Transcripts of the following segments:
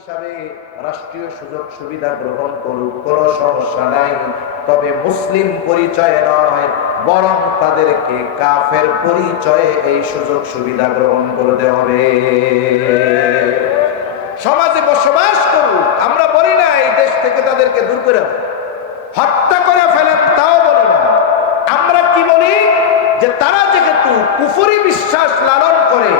হিসাবে রাষ্ট্রীয় সুযোগ সুবিধা গ্রহণ করুক, কোনো সমস্যা নাই। তবে মুসলিম পরিচয় নয়, বরং তাদেরকে কাফের পরিচয়ে এই সুযোগ সুবিধা গ্রহণ করতে হবে। সমাজে বসবাস করুক, আমরা বলি না, এই দেশ থেকে তাদেরকে দূর করে হত্যা করে ফেলেন, তাও বলি না। আমরা কি বলি? যে তারা যেহেতু কুফুরি বিশ্বাস লালন করে,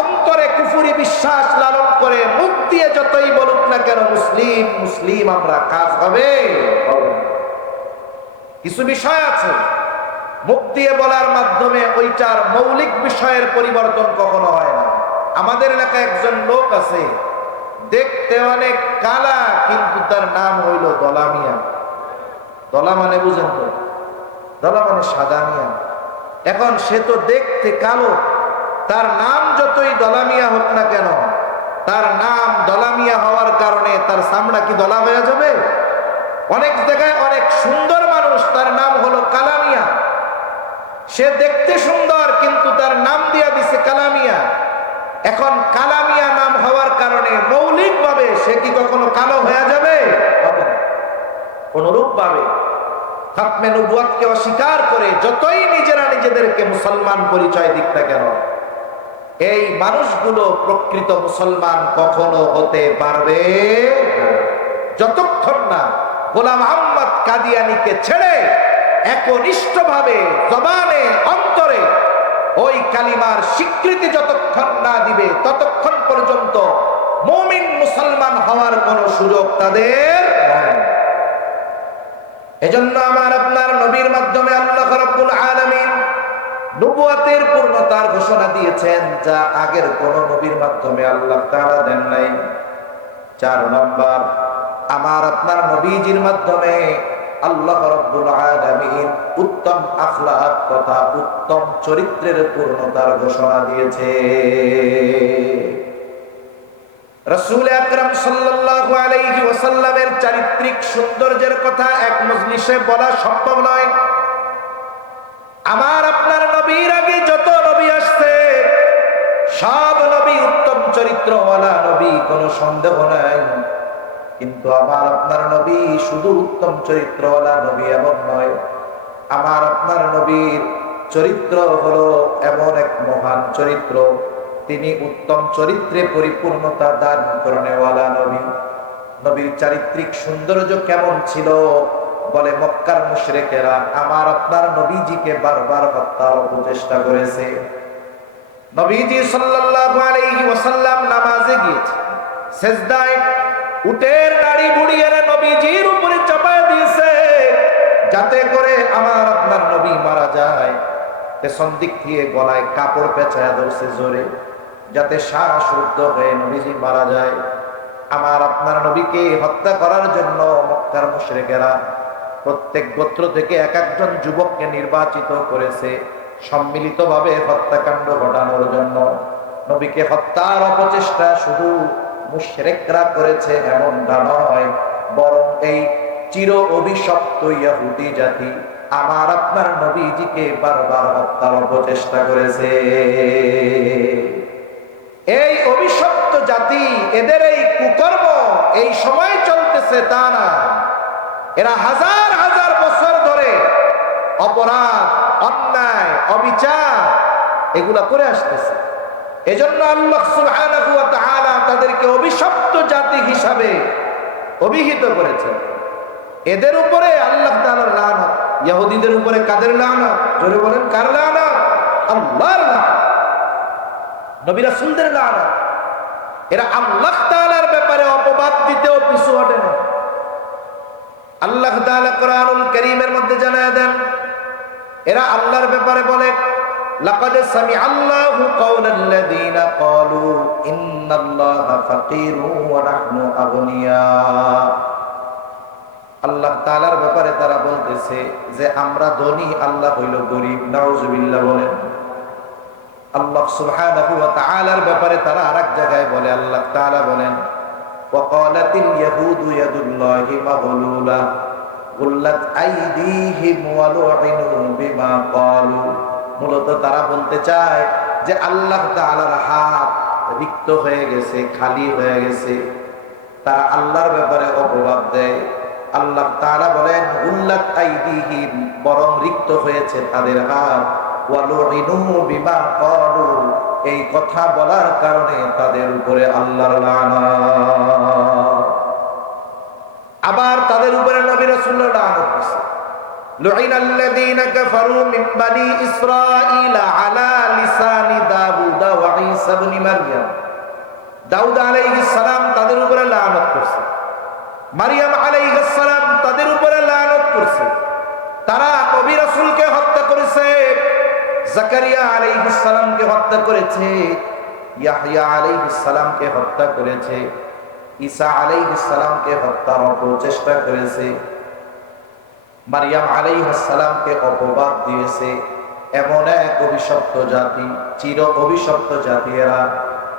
অন্তরে কুফুরি বিশ্বাস লালন করে মুখ দিয়ে যতই বলুক না কেন, মুসলিম মুসলিম আমরা, কাজ হবে। কিছু বিষয় আছে। মুখ দিয়ে বলার মাধ্যমে ওইটার মৌলিক বিষয়ের পরিবর্তন কখনো হয় না। আমাদের এলাকায় একজন লোক আছে, দেখতে অনেক কালা, কিন্তু তার নাম হইল দলামিয়া দলা মানে বুঝেন তো? দলা মানে সাদা মিয়া। এখন সে তো দেখতে কালো তার নাম যতই দলামিয়া হোক না কেন, তার নাম দলামিয়া হওয়ার কারণে তার সামনা কি দলা হয়ে যাবে? অনেক জায়গায় অনেক সুন্দর মানুষ, তার নাম হলো কালামিয়া। সে দেখতে সুন্দর, কিন্তু তার নাম দিয়া দিছে কালামিয়া। এখন কালামিয়া নাম হওয়ার কারণে মৌলিক ভাবে সে কি কখনো কালো হয়ে যাবে? অনুরূপ ভাবে খাতমে অস্বীকার করে যতই নিজেরা নিজেদেরকে মুসলমান পরিচয় দিক না কেন এই মানুষগুলো প্রকৃত মুসলমান কখনো হতে পারবে যতক্ষণ না গোলাম আহম্মদ কাদিয়ানিকে ছেড়ে একনিষ্ঠভাবে জবানে, অন্তরে ওই কালিমার স্বীকৃতি যতক্ষণ না দিবে, ততক্ষণ পর্যন্ত মমিন মুসলমান হওয়ার কোনো সুযোগ তাদের। এজন্য আমার আপনার নবীর মাধ্যমে আল্লাহ রাব্বুল আলামিন নবুয়াতের পূর্ণতার ঘোষণা দিয়েছেন, যা আগের কোন নবীর মাধ্যমে আল্লাহ তাআলা দেন নাই। চার নম্বর, আমার আপনার নবীজির মাধ্যমে আল্লাহ রাব্বুল আলামিন উত্তম আখলাক তথা উত্তম চরিত্রের পূর্ণতার ঘোষণা দিয়েছে। রসুল আকরাম সাল্লাল্লাহু আলাইহি ওয়াসাল্লামের চারিত্রিক সৌন্দর্যের কথা এক মজলিসে বলা সম্ভব নয়। আমার আপনার নবীর আগে যত নবী আসছে, সব নবী উত্তম চরিত্রওয়ালা নবী, কোনো সন্দেহ নাই। কিন্তু আমার আপনার নবী শুধু উত্তম চরিত্রওয়ালা নবী এমন নয়। আমার আপনার নবীর চরিত্র হলো এমন এক মহান চরিত্র। তিনি উত্তম চরিত্রে পরিপূর্ণতা দান করেওয়ালা নবী। নবীর চারিত্রিক সৌন্দর্য কেমন ছিল? বলে, মক্কার মুশরেকেরা আমার আপনার নবীজিকে বারবার হত্যার প্রচেষ্টা করেছে। নবীজি সাল্লাল্লাহু আলাইহি ওয়াসাল্লাম নামাজে গিয়েছে, সেজদায় উটের নাড়ি বুড়িয়ে নবীজির উপরে চাপায় দিয়েছে, যাতে করে আমার আপনার নবী মারা যায়। পেছন দিক দিয়ে গলায় কাপড় পেঁচায় ধরছে জোরে, যাতে শ্বাস রুদ্ধ হয়ে নবীজি মারা যায়। আমার আপনার নবীকে হত্যা করার জন্য মক্কার মুশরিকেরা প্রত্যেক গোত্র থেকে এক একজন যুবককে নির্বাচিত করেছে, সম্মিলিতভাবে হত্যাকাণ্ড ঘটানোর জন্য। নবীকে হত্যার অপচেষ্টা শুধু মুশরিকরা করেছে এমনটা নয়, বরং এই চির অভিশপ্ত ইয়াহুদি জাতি আমার আপনার নবীজিকে বারবার হত্যার অপচেষ্টা করেছে। এই অভিশপ্ত জাতি, এদের এই কুকর্ম এই সময় চলতেছে তা না। এরা হাজার হাজার বছর ধরে অপরাধ, অন্যায়, অবিচার এগুলা করে আসতেছে। এজন্য আল্লাহ তাদেরকে অভিশপ্ত জাতি হিসাবে অভিহিত করেছেন। এদের উপরে আল্লাহ তাআলার ইহুদিদের উপরে কাদের লানত বলেন কার লানত? আল্লাহর লানত। নবী এরা আল্লাহ তাআলার ব্যাপারে অপবাদ দিতেও পিছু হটে না। আল্লাহ তাআলা কোরআনুল কারীমের মধ্যে জানায় দেন, এরা আল্লাহর ব্যাপারে বলে, লাকাদ সামি আল্লাহু কাওলাল্লাযীনা ক্বালু ইন্নাল্লাহা ফাকীরু ওয়া আল্লাহ তাআলার ব্যাপারে তারা বলতেছে যে, আমরা ধনী, আল্লাহ হইল গরিব। নাউজুবিল্লাহ বলেন। আল্লাহ সুবহানাহু ওয়া ব্যাপারে তারা আরেক জায়গায় বলে, আল্লাহ তাআলা বলেন وقالت اليهود يد الله مغلولة غلت أيديهم ولعنوا بما قالوا মূলত তারা বলতে চায় যে আল্লাহ তাআলার হাত রিক্ত হয়ে গেছে খালি হয়ে গেছে তারা আল্লাহর ব্যাপারে অপবাদ দেয় আল্লাহ তাআলা বলেন উল্লাত আইদিহিম বরং রিক্ত হয়েছে তাদের হাত ওয়ালুইনু বিমা ক্বালু এই কথা বলার কারণে তাদের উপরে আল্লাহর লানত আবার তাদের উপরে নবী রাসূলুল্লাহ লানত দিয়েছে لعن الذين كفروا من بني إسرائيل على لسان داوود وعيسى بن مريم দাউদ আলাইহিস সালাম তাদের উপরে লানত করছে মারিয়াম আলাইহিস সালাম তাদের উপরে লানত করছে তারা নবী রাসূলকে হত্যা করেছে জাকারিয়া আলাইহিস সালামকে হত্যা করেছে, ইয়াহইয়া আলাইহিস সালামকে হত্যা করেছে, ঈসা আলাইহিস সালামকে হত্যার অপচেষ্টা করেছে, মারিয়াম আলাইহিস সালামকে অপবাদ দিয়েছে। এমন এক অভিশপ্ত জাতি, চির অভিশপ্ত জাতি এরা।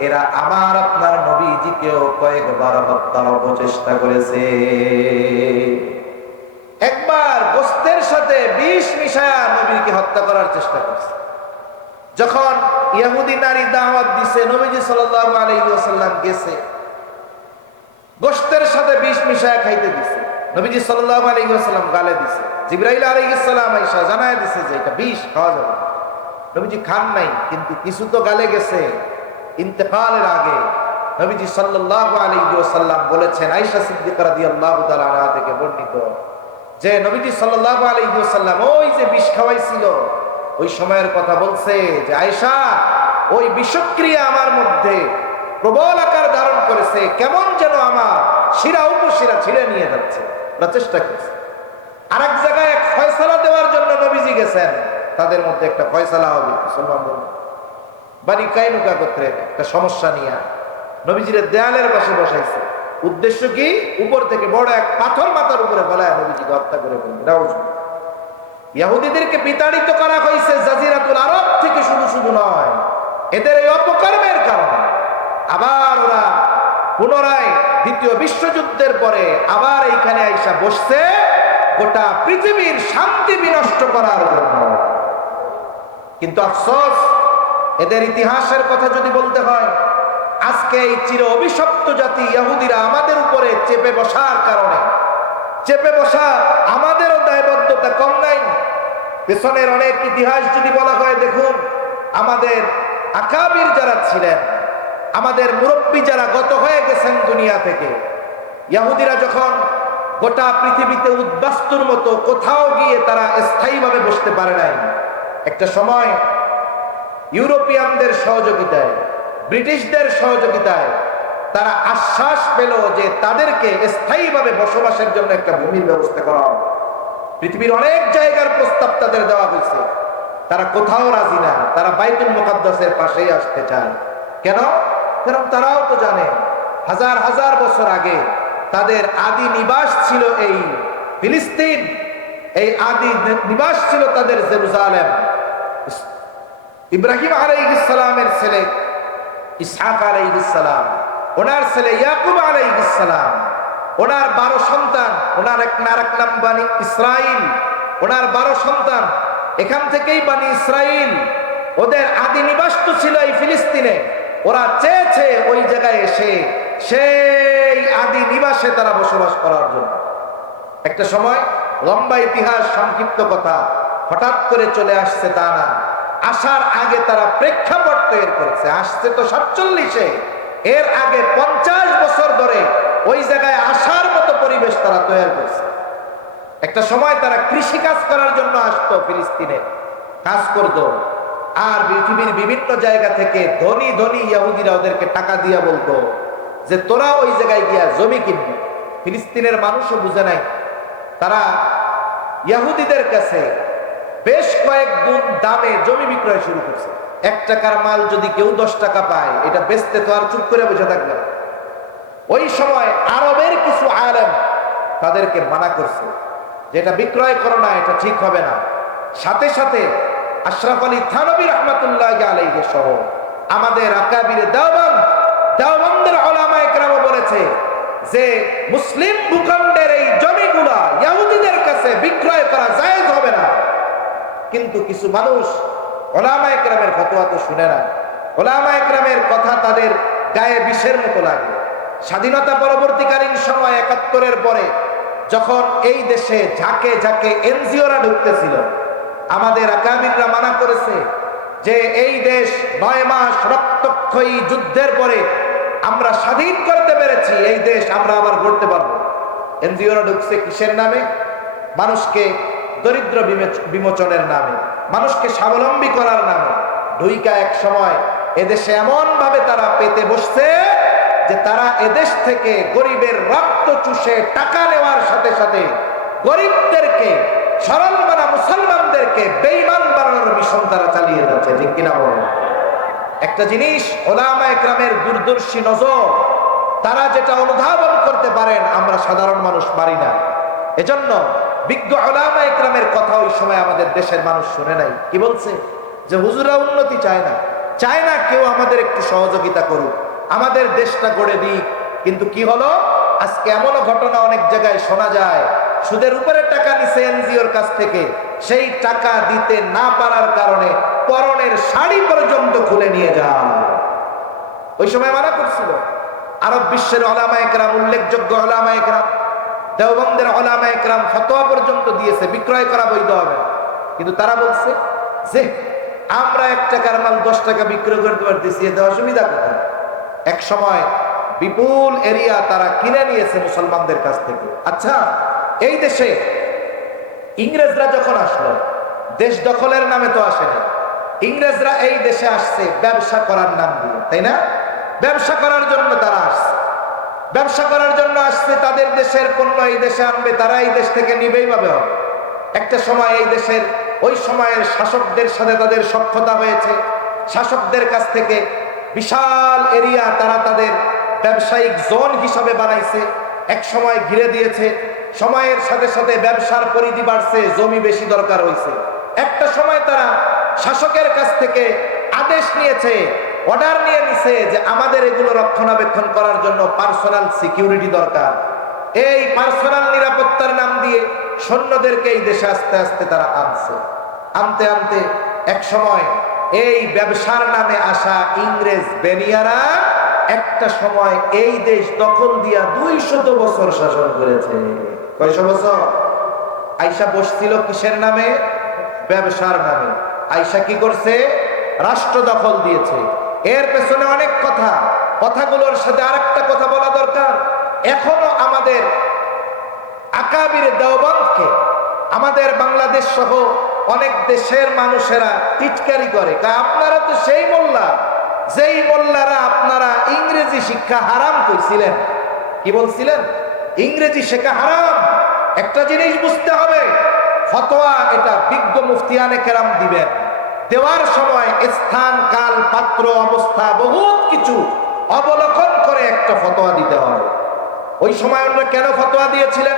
এরা আমার আপনার নবীজিকেও কয়েকবার হত্যার অপচেষ্টা করেছে। বিষ মিশায়া নবীকে হত্যা করার চেষ্টা করছে। যখন ইহুদি নারী দাওয়াত দিছে, নবীজি সাল্লাল্লাহু আলাইহি ওয়াসাল্লাম গেছে গোস্তের সাথে বিষ মিশায়া খাইতে দিছে। নবীজি সাল্লাল্লাহু আলাইহি ওয়াসাল্লাম গালে দিছে। জিবরাইল আলাইহিস সালাম আয়েশা জানায় দিছে যে এটা বিষ, খাওয়া যাবে নবীজি খান নাই, কিন্তু কিছু তো গালে গেছে। ইন্তেকালের আগে নবীজি সাল্লাল্লাহু আলাইহি ওয়াসাল্লাম বলেছেন, আয়েশা সিদ্দিকা রাদিয়াল্লাহু তাআলা থেকে বর্ণিত যে নবীজি সাল্লাল্লাহু আলাইহি ওয়াসাল্লাম ওই যে বিষ খাওয়াইছিল, ওই সময়ের কথা বলছে যে আয়েশা, ওই বিষক্রিয়া আমার মধ্যে প্রবল আকার ধারণ করেছে, কেমন যেন আমার শিরা উপশিরা ছিঁড়ে নিয়ে যাচ্ছে। ওরা চেষ্টা করছে। আর এক জায়গায় এক ফয়সালা দেওয়ার জন্য নবীজি গেছেন। তাদের মধ্যে একটা ফয়সালা হবে, মুসলমান। বাড়ি কাইনুকা গোত্রে একটা সমস্যা নিয়ে নবীজির দেয়ালের পাশে বসাইছে। উদ্দেশ্য কি? উপর থেকে বড় এক পাথর মাথার উপরে ফেলায় নবীজিকে হত্যা করে। ইহুদিদেরকে বিতাড়িত করা হয়েছে জাজিরাতুল আরব থেকে শুধু শুধু নয়, এদের এই অপকর্মের কারণে। আবার ওরা পুনরায় দ্বিতীয় বিশ্বযুদ্ধের পরে আবার এইখানে আইসা বসছে, গোটা পৃথিবীর শান্তি বিনষ্ট করার জন্য। কিন্তু আফসোস, এদের ইতিহাসের কথা যদি বলতে হয় আজকে এই চির অভিশপ্ত জাতি ইহুদিরা আমাদের উপরে চেপে বসার কারণে। চেপে বসা আমাদেরও দায়বদ্ধতা কম নাই। পেছনের অনেক ইতিহাস যদি বলা হয়, দেখুন, আমাদের আকাবির যারা ছিলেন, আমাদের মুরব্বী যারা গত হয়ে গেছেন দুনিয়া থেকে, ইহুদিরা যখন গোটা পৃথিবীতে উদ্বাস্তুর মতো কোথাও গিয়ে তারা স্থায়ীভাবে বসতে পারে নাই। একটা সময় ইউরোপিয়ানদের সহযোগিতায় ব্রিটিশদের সহযোগিতায় তারা আশ্বাস পেল যে তাদেরকে স্থায়ীভাবে বসবাসের জন্য একটা ভূমির ব্যবস্থা করা হবে। পৃথিবীর অনেক জায়গার প্রস্তাব তাদের দেওয়া হয়েছে। তারা কোথাও রাজি না। তারা বাইতুল মুকাদ্দাসের পাশেই আসতে চায়। কেন? কারণ তারাও তো জানে, হাজার হাজার বছর আগে তাদের আদি নিবাস ছিল এই ফিলিস্তিন। এই আদি নিবাস ছিল তাদের জেরুজালেম। ইব্রাহিম আলাইহিসসালামের ছেলে ইসহাক আলাইহিসসালাম ওনার ছেলে ইয়াকুব আলাইহিসসালাম ওনার বারো সন্তান, ওনার এক নার এক নাম বানি ইসরাইল, ওনার বারো সন্তান, এখান থেকেই বানি ইসরাইল। ওদের আদি নিবাস তো ছিল এই ফিলিস্তিনে। ওরা চেয়েছে ওই জায়গায় এসে সেই আদি নিবাসে তারা বসবাস করার জন্য। একটা সময় লম্বা ইতিহাস, সংক্ষিপ্ত কথা, হঠাৎ করে চলে আসছে তা না আসার আগে তারা প্রেক্ষাপট তৈরি করেছে। আসছে তো সাতচল্লিশে। এর আগে পঞ্চাশ বছর ধরে ওই জায়গায় আসার মতো পরিবেশ তারা তৈরি করছে। একটা সময় তারা কৃষি কাজ করার জন্য আসতো ফিলিস্তিনে, কাজ করত। আর পৃথিবীর বিভিন্ন জায়গা থেকে ধনী ধনী ইয়াহুদিরা ওদেরকে টাকা দিয়া বলতো যে, তোরা ওই জায়গায় গিয়া জমি কিনবি। ফিলিস্তিনের মানুষও বুঝে নাই। তারা ইয়াহুদিদের কাছে বেশ কয়েক গুণ দামে জমি বিক্রয় শুরু করছে। এক টাকার মাল যদি কেউ দশ টাকা পায়, এটা বেচতে তো আর চুপ করে বসে থাকবে ওই সময় আরবের কিছু আলেম তাদেরকে মানা করছে যে এটা বিক্রয় করো না, এটা ঠিক হবে না। সাথে সাথে আশরাফ আলী থানবী রহমতুল্লাহ আলাইহি সহ আমাদের আকাবিরে দেওবন্দ দেওবন্দের ওলামা একরামও বলেছে যে মুসলিম ভূখণ্ডের এই জমিগুলা ইহুদিদের কাছে বিক্রয় করা জায়েজ হবে না। কিন্তু কিছু মানুষ ওলামা একরামের ফতোয়া তো শুনে না। ওলামা একরামের কথা তাদের গায়ে বিষের মতো লাগে। স্বাধীনতা পরবর্তীকালীন সময় একাত্তরের পরে যখন এই দেশে ঝাঁকে ঝাঁকে এনজিওরা ঢুকতেছিল, আমাদের আকাবিররা মানা করেছে যে এই দেশ নয় মাস রক্তক্ষয়ী যুদ্ধের পরে আমরা স্বাধীন করতে পেরেছি, এই দেশ আমরা আবার গড়তে পারব। এনজিওরা ঢুকছে কিসের নামে? মানুষকে দরিদ্র বিমোচনের নামে, মানুষকে স্বাবলম্বী করার নামে, ঢুইকা এক সময় এদেশে এমন ভাবে তারা পেতে বসছে যে তারা এদেশ থেকে গরিবের রক্ত চুষে টাকা নেওয়ার সাথে সাথে গরিবদেরকে সরল মানা মুসলমানদেরকে বেইমান বানানোর মিশন তারা চালিয়ে যাচ্ছে, ঠিক কিনা বলো একটা জিনিস ওলামা একরামের দূরদর্শী নজর, তারা যেটা অনুধাবন করতে পারেন, আমরা সাধারণ মানুষ পারি না। এজন্য বিজ্ঞ ওলামা একরামের কথা ওই সময় আমাদের দেশের মানুষ শুনে নাই। কি বলছে? যে হুজুরা উন্নতি চায় না। চায় না কেউ আমাদের একটু সহযোগিতা করুক। আমাদের দেশটা গড়ে দিক। কিন্তু কি হলো? আজকে এমনও ঘটনা অনেক জায়গায় শোনা যায়। সুদের উপরে টাকা নিছে এনজিওর কাছ থেকে। সেই টাকা দিতে না পারার কারণে পরনের শাড়ি পর্যন্ত খুলে নিয়ে যান। ওই সময় মানা করছিল। আরব বিশ্বের অলামা একরাম, উল্লেখযোগ্য অলামা একরাম। দেওবন্দের অলামা একরাম ফতোয়া পর্যন্ত দিয়েছে, বিক্রয় করা বৈধ হবে। কিন্তু তারা বলছে যে, আমরা এক টাকার মাল দশ টাকা বিক্রয় করতে পারতেছি এতে অসুবিধা কোথায়? এক সময় বিপুল এরিয়া তারা কিনে নিয়েছে মুসলমানদের কাছ থেকে। আচ্ছা এই দেশে ইংরেজরা যখন আসলো, দেশ দখলের নামে তো আসেনি ইংরেজরা এই দেশে আসছে ব্যবসা করার নাম দিয়ে, তাই না? ব্যবসা করার জন্য তারা আসছে। ব্যবসা করার জন্য আসছে, তাদের দেশের পণ্য এই দেশে আনবে, তারা এই দেশ থেকে নিবেই পাবে একটা সময় এই দেশের, ওই সময়ের শাসকদের সাথে তাদের সক্ষতা হয়েছে। শাসকদের কাছ থেকে বিশাল এরিয়া তারা তাদের ব্যবসায়িক জোন হিসাবে বানাইছে। এক সময় ঘিরে দিয়েছে। সময়ের সাথে সাথে ব্যবসার পরিধি বাড়ছে, জমি বেশি দরকার হয়েছে। একটা সময় তারা শাসকের কাছ থেকে আদেশ নিয়েছে অর্ডার নিয়ে নিছে যে আমাদের এগুলো রক্ষণাবেক্ষণ করার জন্য পার্সোনাল সিকিউরিটি দরকার। এই পার্সোনাল নিরাপত্তার নাম দিয়ে সৈন্যদেরকে এই দেশে আস্তে আস্তে তারা আনছে। আনতে আনতে এক সময় এই ব্যবসার নামে আসা ইংরেজ বেনিয়ারা একটা সময় এই দেশ দখল দিয়া দুই শত বছর শাসন করেছে। কয়শো বছর? আইসা বসছিল কিসের নামে? ব্যবসার নামে। আইসা কি করছে? রাষ্ট্র দখল দিয়েছে। এর পেছনে অনেক কথা। কথাগুলোর সাথে আরেকটা কথা বলা দরকার। এখনও আমাদের আকাবির দেওবন্দকে আমাদের বাংলাদেশ সহ অনেক দেশের মানুষেরা টিটকারি করে। আপনারা তো সেই মোল্লা, যেই মোল্লারা আপনারা ইংরেজি শিক্ষা হারাম করছিলেন কি বলছিলেন? ইংরেজি শেখা হারাম। একটা জিনিস বুঝতে হবে, ফতোয়া এটা বিজ্ঞ মুফতিয়ানে কেরাম দিবেন। দেওয়ার সময় স্থান, কাল, পাত্র, অবস্থা, বহুত কিছু অবলোকন করে একটা ফতোয়া দিতে হয়। ওই সময় আমরা কেন ফতোয়া দিয়েছিলেন?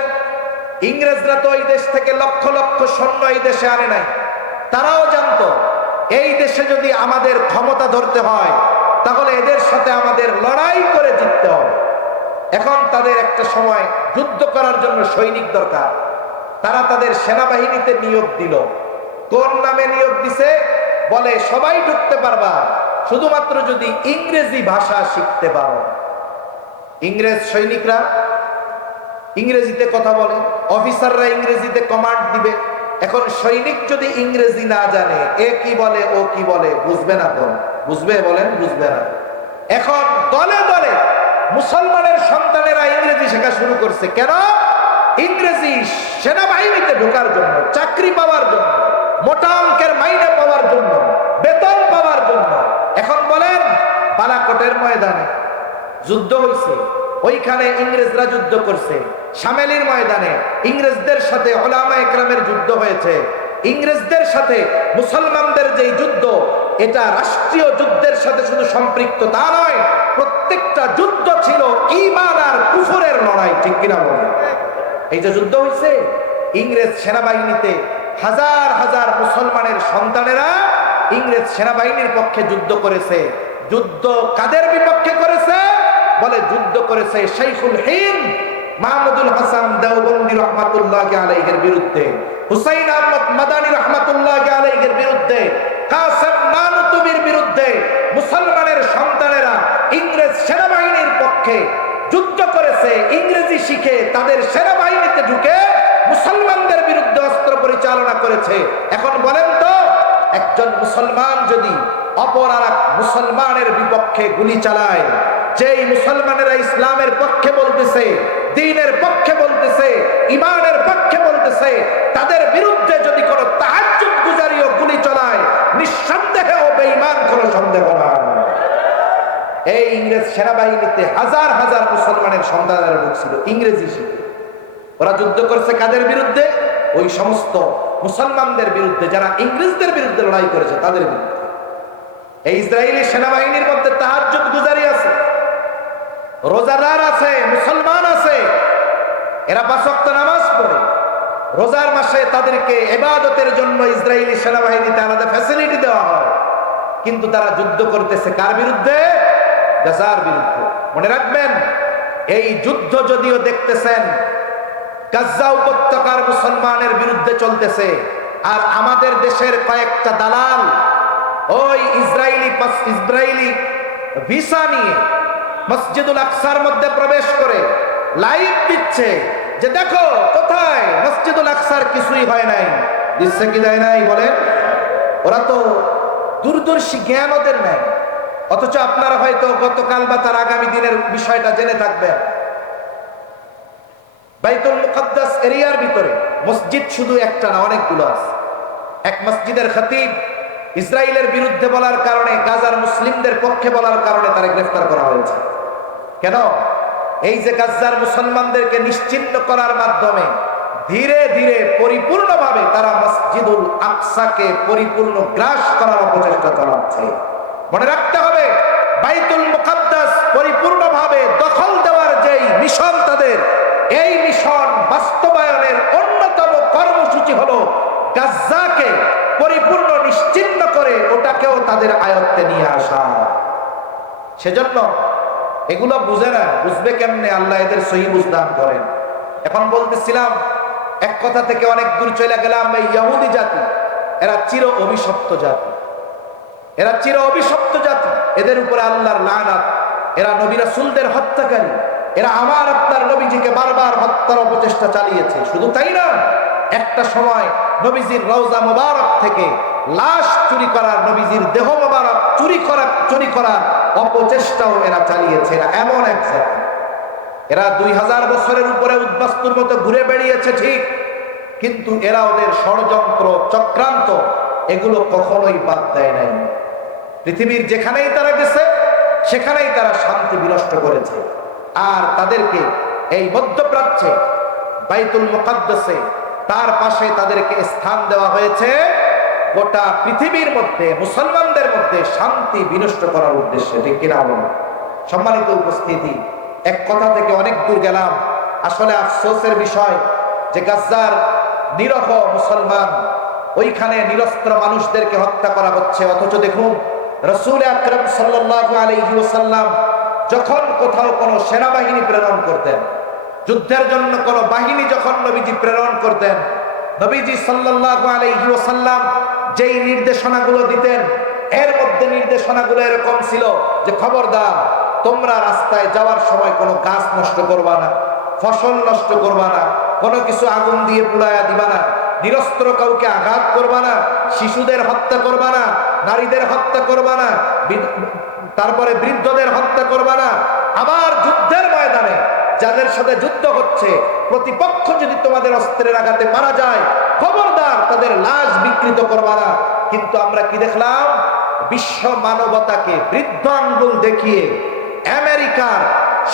ইংরেজরা তো এই দেশ থেকে লক্ষ লক্ষ সৈন্য এই দেশে আনে নাই। তারাও জানতো, এই দেশে যদি আমাদের ক্ষমতা ধরতে হয়, তাহলে এদের সাথে আমাদের লড়াই করে জিততে হবে। এখন তাদের একটা সময় যুদ্ধ করার জন্য সৈনিক দরকার। তারা তাদের সেনাবাহিনীতে নিয়োগ দিল। কোন নামে নিয়োগ দিছে, বলে সবাই ঢুকতে পারবা। শুধুমাত্র যদি ইংরেজি ভাষা শিখতে পারো। ইংরেজ সৈনিকরা ইংরেজিতে কথা বলে, অফিসাররা ইংরেজিতে কমান্ড দিবে। এখন সৈনিক যদি ইংরেজি না জানে, এ কি বলে, ও কি বলে, বুঝবে না তো বুঝবে, বলেন, বুঝবে না। এখন দলে দলে মুসলমানের সন্তানেরা ইংরেজি শেখা শুরু করছে। কেন? ইংরেজি সেনাবাহিনীতে ঢোকার জন্য, চাকরি পাওয়ার জন্য। মোটা অঙ্কের মাইনে পাওয়ার জন্য, বেতন পাওয়ার জন্য। এখন বলেন, বালাকোটের ময়দানে যুদ্ধ হয়েছে ওইখানে ইংরেজরা যুদ্ধ করছে। সামেলির ময়দানে ইংরেজদের সাথে ওলামা একরামের যুদ্ধ হয়েছে। ইংরেজদের সাথে মুসলমানদের যে যুদ্ধ, এটা রাষ্ট্রীয় যুদ্ধের সাথে শুধু সম্পৃক্ত তা নয়, প্রত্যেকটা যুদ্ধ ছিল ইমান আর কুফরের লড়াই, ঠিক কিনা বলে এই যে যুদ্ধ হয়েছে ইংরেজ সেনাবাহিনীতে হাজার হাজার মুসলমানের সন্তানেরা ইংরেজ সেনাবাহিনীর পক্ষে যুদ্ধ করেছে। যুদ্ধ কাদের বিপক্ষে করেছে? বলে যুদ্ধ করেছে শাইখুল হিন্দ মাহমুদুল হাসান দেওবন্দি রহমাতুল্লাহ আলাইহের বিরুদ্ধে। হুসাইন আহমদ মাদানী রহমাতুল্লাহ আলাইহের বিরুদ্ধে। কাসেম বিরুদ্ধে মুসলমানের সন্তানেরা ইংরেজ সেনাবাহিনীর পক্ষে যুদ্ধ করেছে। ইংরেজি শিখে তাদের সেনাবাহিনীতে ঢুকে মুসলমানদের বিরুদ্ধে অস্ত্র পরিচালনা করেছে। এখন বলেন তো, একজন মুসলমান যদি অপর আর মুসলমানের বিপক্ষে গুলি চালায়, যেই মুসলমানেরা ইসলামের পক্ষে বলতেছে, দিনের পক্ষে বলতেছে ইমানের পক্ষে বলতেছে, তাদের বিরুদ্ধে যদি কোনো তাহাজ্জুদ গুজারিও গুলি চলায়, নিঃসন্দেহে ও বেঈমান কোনো সন্দেহ না এই ইংরেজ সেনাবাহিনীতে হাজার হাজার মুসলমানের সন্তানেরা ঢুকছিল ইংরেজি শিখে ওরা যুদ্ধ করছে কাদের বিরুদ্ধে? ওই সমস্ত মুসলমানদের বিরুদ্ধে, যারা ইংরেজদের বিরুদ্ধে লড়াই করেছে, তাদের বিরুদ্ধে। এই ইসরায়েলি সেনাবাহিনীর মধ্যে তাহাজ্জুদ গুজারি আছে রোজাদার আছে, মুসলমান আছে। এরা পাঁচক্ত নামাজ পড়ে। রোজার মাসে তাদেরকে এবাদতের জন্য ইসরায়েলি সেনাবাহিনীতে আলাদা ফ্যাসিলিটি দেওয়া হয়। কিন্তু তারা যুদ্ধ করতেছে কার বিরুদ্ধে? গাজার বিরুদ্ধে। মনে রাখবেন, এই যুদ্ধ যদিও দেখতেছেন গাজ্জা উপত্যকার মুসলমানের বিরুদ্ধে চলতেছে। আর আমাদের দেশের কয়েকটা দালাল ওই ইসরায়েলি ইসরায়েলি ভিসা নিয়ে মসজিদুল আকসার মধ্যে প্রবেশ করে লাইভ দিচ্ছে যে দেখো কোথায় মসজিদুল আকসার কিছুই হয় নাই। দিচ্ছে কি যায় নাই বলেন? ওরা তো দূরদর্শী জ্ঞান ওদের নাই। অথচ আপনারা হয়তো গতকাল বা তার আগামী দিনের বিষয়টা জেনে থাকবেন। বাইতুল মুকদ্দাস এরিয়ার ভিতরে, মসজিদ শুধু একটা না, অনেকগুলো আছে। এক মসজিদের খতিব ইসরায়েলের বিরুদ্ধে বলার কারণে, গাজার মুসলিমদের পক্ষে বলার কারণে তারা গ্রেফতার করা হয়েছে। কেন? এই যে গাজার মুসলমানদেরকে নিশ্চিন্ন করার মাধ্যমে ধীরে ধীরে পরিপূর্ণভাবে তারা মসজিদুল আকসাকে পরিপূর্ণ গ্রাস করার অপচেষ্টা চালাচ্ছে। মনে রাখতে হবে বাইতুল মুকাদ্দাস পরিপূর্ণভাবে দখল দেওয়ার যেই মিশন তাদের, এই মিশন বাস্তবায়নের অন্যতম কর্মসূচি হলো গাজ্জাকে পরিপূর্ণ নিশ্চিন্ন করে ওটাকেও তাদের আয়ত্তে নিয়ে আসা। সেজন্য এগুলো বুঝে না, বুঝবে কেমনে? আল্লাহ এদের সহি বুঝদান করেন। এখন বলতেছিলাম, এক কথা থেকে অনেক দূর চলে গেলাম এই ইয়াহুদি জাতি। এরা চির অভিশপ্ত জাতি। এরা চির অভিশপ্ত জাতি। এদের উপরে আল্লাহর লানাত। এরা নবী রাসূলদের হত্যাকারী। এরা আমার আপনার নবীজিকে বারবার হত্যার অপচেষ্টা চালিয়েছে। শুধু তাই না, একটা সময় নবীজির রওজা মোবারক থেকে লাশ চুরি করার, নবীজির দেহ মোবারক চুরি করা, চুরি করার অপচেষ্টাও এরা চালিয়েছে। এরা এমন এক জাতি। এরা দুই হাজার বছরের উপরে উদ্বাস্তুর মতো ঘুরে বেড়িয়েছে, ঠিক। কিন্তু এরা ওদের ষড়যন্ত্র, চক্রান্ত, এগুলো কখনোই বাদ দেয় নাই। পৃথিবীর যেখানেই তারা গেছে, সেখানেই তারা শান্তি বিনষ্ট করেছে। আর তাদেরকে এই মধ্যপ্রাচ্যে, বাইতুল মুকাদ্দাসে, তার পাশে তাদেরকে স্থান দেওয়া হয়েছে। গোটা পৃথিবীর মধ্যে, মুসলমানদের মধ্যে শান্তি বিনষ্ট করার উদ্দেশ্যে, ঠিক কিনা বলুন সম্মানিত উপস্থিতি, এক কথা থেকে অনেক দূর গেলাম। আসলে আফসোসের বিষয় যে গাজ্জার নিরহ মুসলমান, ওইখানে নিরস্ত্র মানুষদেরকে হত্যা করা হচ্ছে। অথচ দেখুন রসুল আকরম সাল্লাহ আলহি ওসাল্লাম যখন কোথাও কোনো সেনাবাহিনী প্রেরণ করতেন, যুদ্ধের জন্য কোনো বাহিনী যখন নবীজি প্রেরণ করতেন, নবীজি সাল্লাহ আলহি ওসাল্লাম যেই নির্দেশনাগুলো দিতেন, এর মধ্যে নির্দেশনাগুলো এরকম ছিল যে, খবরদার, তোমরা রাস্তায় যাওয়ার সময় কোনো গাছ নষ্ট করবা না, ফসল নষ্ট করবা না, কোনো কিছু আগুন দিয়ে পুড়ায়া দিবা না নিরস্ত্র কাউকে আঘাত করবা না, শিশুদের হত্যা করবা না, নারীদের হত্যা করবা না তারপরে বৃদ্ধদের হত্যা করবা না। আবার যুদ্ধের ময়দানে যাদের সাথে যুদ্ধ হচ্ছে, প্রতিপক্ষ যদি তোমাদের অস্ত্রের আঘাতে মারা যায়, খবরদার তাদের লাশ বিকৃত করবা না। কিন্তু আমরা কি দেখলাম? বিশ্ব মানবতাকে বৃদ্ধ আঙ্গুল দেখিয়ে আমেরিকার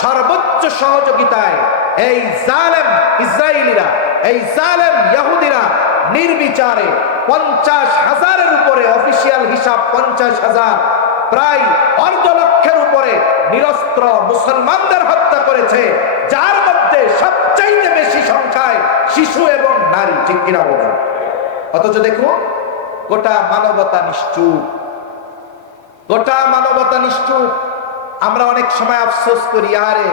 সর্বোচ্চ সহযোগিতায় এই জালেম ইসরায়েলিরা, এই জালেম ইহুদিরা নির্বিচারে পঞ্চাশ হাজারের উপরে অফিসিয়াল হিসাব পঞ্চাশ হাজার, প্রায় অর্ধ লক্ষের উপরে নিরস্ত্র মুসলমানদের হত্যা করেছে, যার মধ্যে সবচাইতে বেশি সংখ্যায় শিশু এবং নারী, ঠিক কিনা বলে অথচ দেখুন, গোটা মানবতা নিশ্চুপ। গোটা মানবতা নিশ্চুপ। আমরা অনেক সময় আফসোস করি আরে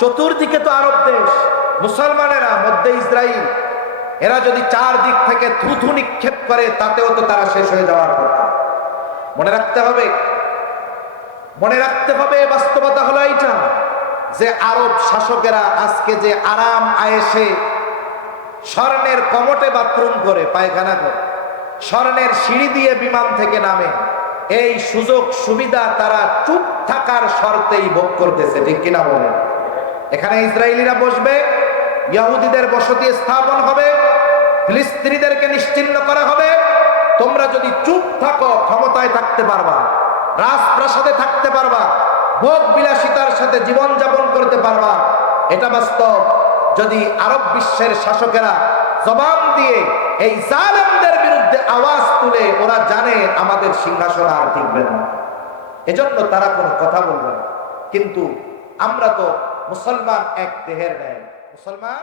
চতুর্দিকে তো আরব দেশ, মুসলমানেরা, মধ্যে ইসরায়েল এরা যদি চার দিক থেকে থুথু নিক্ষেপ করে, তাতেও তো তারা শেষ হয়ে যাওয়ার কথা। মনে রাখতে হবে, মনে রাখতে হবে বাস্তবতা হলো এইটা, যে আরব শাসকেরা আজকে যে আরাম আয়েসে স্বর্ণের কমটে বাথরুম করে, পায়খানা করে, স্বর্ণের সিঁড়ি দিয়ে বিমান থেকে নামে, এই সুযোগ সুবিধা তারা চুপ থাকার শর্তেই ভোগ করতেছে, ঠিক কিনা বলে এখানে ইসরায়েলিরা বসবে, ইহুদিদের বসতি স্থাপন হবে, ফিলিস্তিনিদেরকে নিশ্চিন্ন করা হবে। তোমরা যদি চুপ থাকো, ক্ষমতায় থাকতে পারবা, রাজপ্রাসাদে থাকতে পারবা ভোগ বিলাসিতার সাথে জীবন যাপন করতে পারবা। এটা বাস্তব। যদি আরব বিশ্বের শাসকেরা জবান দিয়ে এই জালেমদের বিরুদ্ধে আওয়াজ তুলে, ওরা জানে আমাদের সিংহাসন আর টিকবে না। এজন্য তারা কোনো কথা বলবে না। কিন্তু আমরা তো মুসলমান এক দেহের নেয় মুসলমান